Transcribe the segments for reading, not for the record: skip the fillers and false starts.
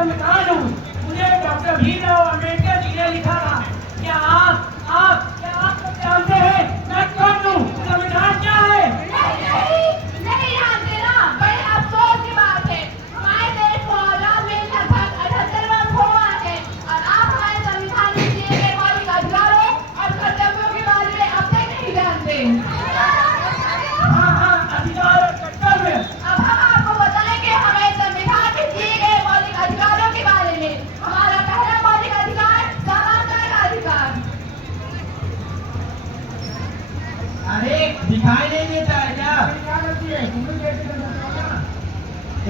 संविधान हूँ। मुझे डॉक्टर भीमराव अम्बेडकर जी ने लिखा था। क्या आप जानते हैं मैं कौन हूँ? संविधान क्या है? नहीं जानते ना, बड़े अफसोस की बात है। हमारे देश को आजाद में लगभग 78 वर्ष हुआ है और आप हमारे संविधान में दिए गए मौलिक अधिकारों और कर्तव्यों के बारे में अब तक नहीं जानते। हाँ, अधिकार और कर्तव्य। अब हम आपको बताएंगे हमारे संविधान में दिए गए मौलिक अधिकारों के बारे में। हमारा पहला मौलिक अधिकार समानता का अधिकार। अरे दिखाई नहीं देता है क्या?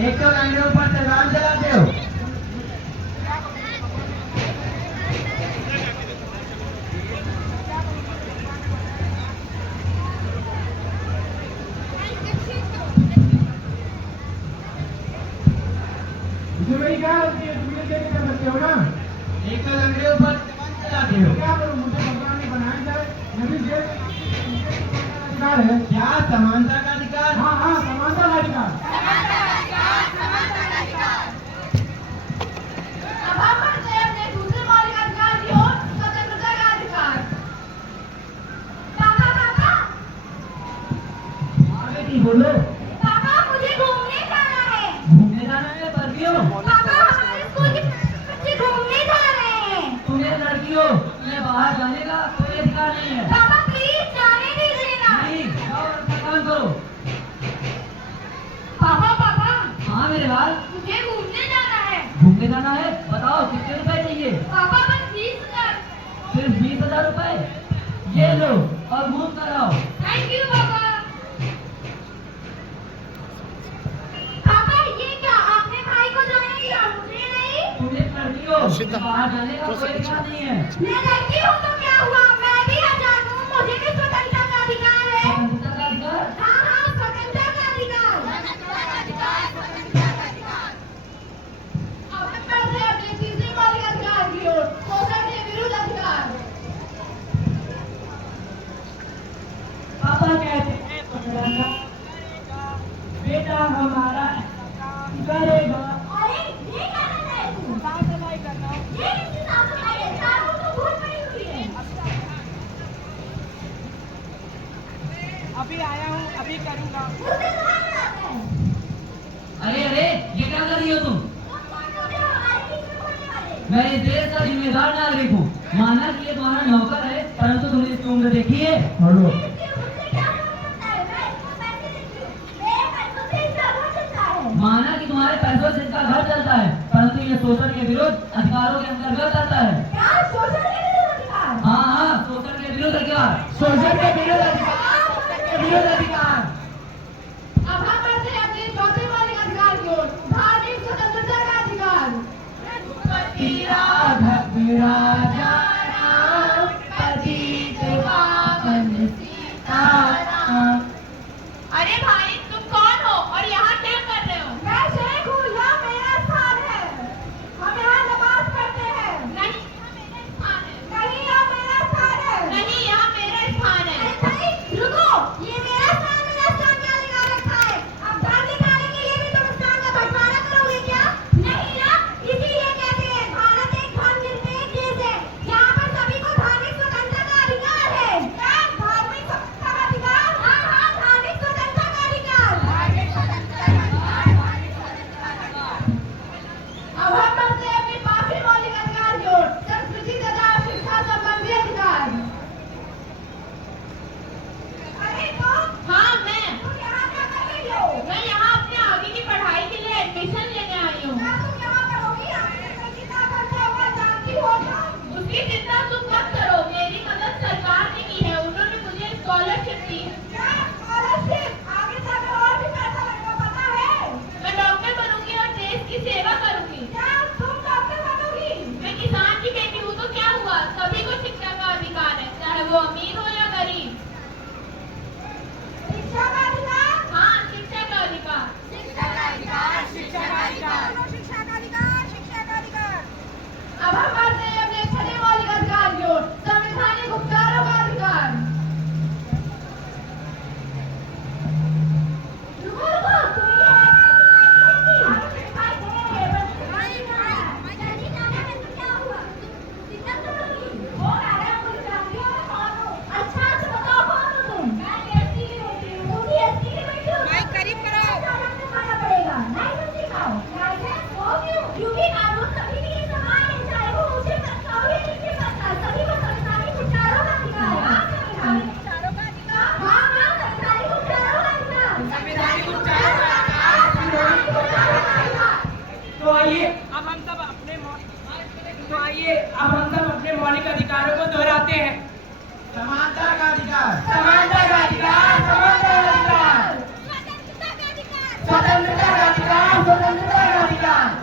एक तो लाइनों पर तलवार चलाते हो। क्या होती है? तुम्हें कैसे कर सकते हो ना? एक तो लंगड़े ऊपर तलवार चलाते हो। क्या करूँ? मुझे भगवान ने बनाया जाए नबी से अधिकार है। क्या समानता का अधिकार? हाँ, समानता का अधिकार। अब हम बढ़ते हैं अपने दूसरे मौलिक अधिकार की ओर, स्वतंत्रता का अधिकार। पापा आगे नहीं बोलो। पापा मुझे घूमने जाना है। घूमने जाना है पर्दियों? पापा हमारे स्कूल के बच्चे घूमने जा रहे हैं। तुम्हें लड़कियों तुम्हें बाहर जाने का कोई अधिकार नहीं है। पापा प्लीज जाने दीजिए ना। नहीं, जाओ और अपना काम करो। पापा हाँ मेरे लाल, मुझे घूमने जाना है। घूमने जाना है? बताओ कितने रुपए चाहिए? पापा बस 20,000। सिर्फ 20,000 रुपए? ये लो और घूम कर आओ। थैंक यू पापा। पापा ये क्या आपने भाई को जाने दिया, मुझे नहीं? तुम एक लड़की हो, बाहर जाने का कोई अधिकार नहीं है। मैं लड़की हूँ तो क्या हुआ, मैं भी आजाद हूँ, मुझे भी स्वतंत्रता का अधिकार है। स्वतंत्रता का अधिकार? हाँ स्वतंत्रता का अधिकार। अब हम बढ़ते हैं अपने तीसरे मौलिक अधिकार की ओर, शोषण के विरुद्ध अधिकार। पापा कहते हैं पकड़ना बेटा हमारा करेगा। अरे ये क्या कर रहा है तू? साफ सफाई करना। ये किसकी साफ सफाई है? चारों तो धूल पड़ी हुई है। अभी आया हूँ, अभी करूँगा। मुझसे कहाँ बनाता है? अरे ये क्या कर रही हो तुम? तुम कौन होते हो हमारे बीच में बोलने वाले? मैं इस देश का जिम्मेदार नागरिक हूँ। माना कि ये तुम्हारा नौकर है, परंतु तुमने इसकी उम्र देखी है? हेलो। इससे मुझसे क्या काम करता है? मैं इसको पैसे देती हूँ, मेरे पैसों से इसका घर चलता है। माना कि तुम्हारे पैसों से इसका घर चलता है, परंतु ये शोषण के विरुद्ध अधिकारों के अंतर्गत आता है। क्या शोषण के विरुद्ध अधिकार? हाँ, शोषण के विरुद्ध अधिकार। शोषण के विरुद्ध अधिकार। अधिकार। अब हम बढ़ते हैं अपने चौथे मौलिक अधिकार की ओर, धार्मिक स्वतंत्रता का अधिकार। राजा राम, पतित पावन सीताराम। अरे भाई तुम कौन हो और यहाँ क्या कर रहे हो? मैं शेख हूँ, यह मेरा स्थान है। हम यहाँ नमाज पढ़ते हैं। नहीं यहाँ मेरा स्थान है। नहीं यहाँ मेरा स्थान है। नहीं यहाँ मेरा स्थान है। नहीं रुको, ये मेरा स्थान क्या लगा रखा है? अब दान निकालने के लिए भी तुम स्थान का बंटवारा करोगे क्या? नहीं ना, इसीलिए कहते हैं भारत एक धर्मनिरपेक्ष देश है, यहाँ पर सभी को धार्मिक स्वतंत्रता का अधिकार है। क्या धार्मिक स्वतंत्रता का अधिकार? हाँ धार्मिक स्वतंत्रता का अधिकार। अब हम बढ़ते हैं अपने पांचवें मौलिक अधिकार की ओर, संस्कृति तथा शिक्षा संबंधी अधिकार। अरे हाँ मैं। तुम यहाँ क्या कर रही हो? मैं यहाँ अपने आगे की पढ़ाई के लिए एडमिशन लेने आई हूँ। क्या तुम यहाँ करोगी? आपने कितना खर्चा होगा जानती हो तुम? उसकी चिंता तुम मत करो, मेरी मदद सरकार ने की है, उन्होंने मुझे स्कॉलरशिप दी। क्या स्कॉलरशिप? आगे जाकर और भी पैसा लगेगा पता है? मैं डॉक्टर बनूंगी और देश की सेवा करूंगी। क्या तुम डॉक्टर बनोगी? मैं किसान की बेटी हूँ तो क्या हुआ, सभी को शिक्षा का अधिकार है, चाहे वो अमीर हो या गरीब। शिक्षा का अधिकार? हाँ शिक्षा का अधिकार। शिक्षा का अधिकार, शिक्षा का अधिकार, शिक्षा का अधिकार, शिक्षा का अधिकार। अब हम बढ़ते हैं अपने छठे मौलिक अधिकार की ओर, संवैधानिक उपचारों का अधिकार। रुको, तुम ये दिखाई दे रहे हैं क्योंकि कानून सभी के लिए समान है, चाहे वो ऊंचे पद का हो या नीचे पद का, सभी को संवैधानिक उपचारों का अधिकार है। हाँ, संवैधानिक उपचारों का अधिकार। हाँ, संवैधानिक उपचारों का अधिकार। संवैधानिक उपचारों का अधिकार। संवैधानिक उपचारों का अधिकार। तो आइए अब हम सब अपने मौलिक अधिकारों को दोहराते हैं। समानता का अधिकार, समानता का अधिकार, समानता का अधिकार, स्वतंत्रता का अधिकार, स्वतंत्रता का अधिकार, स्वतंत्रता का अधिकार,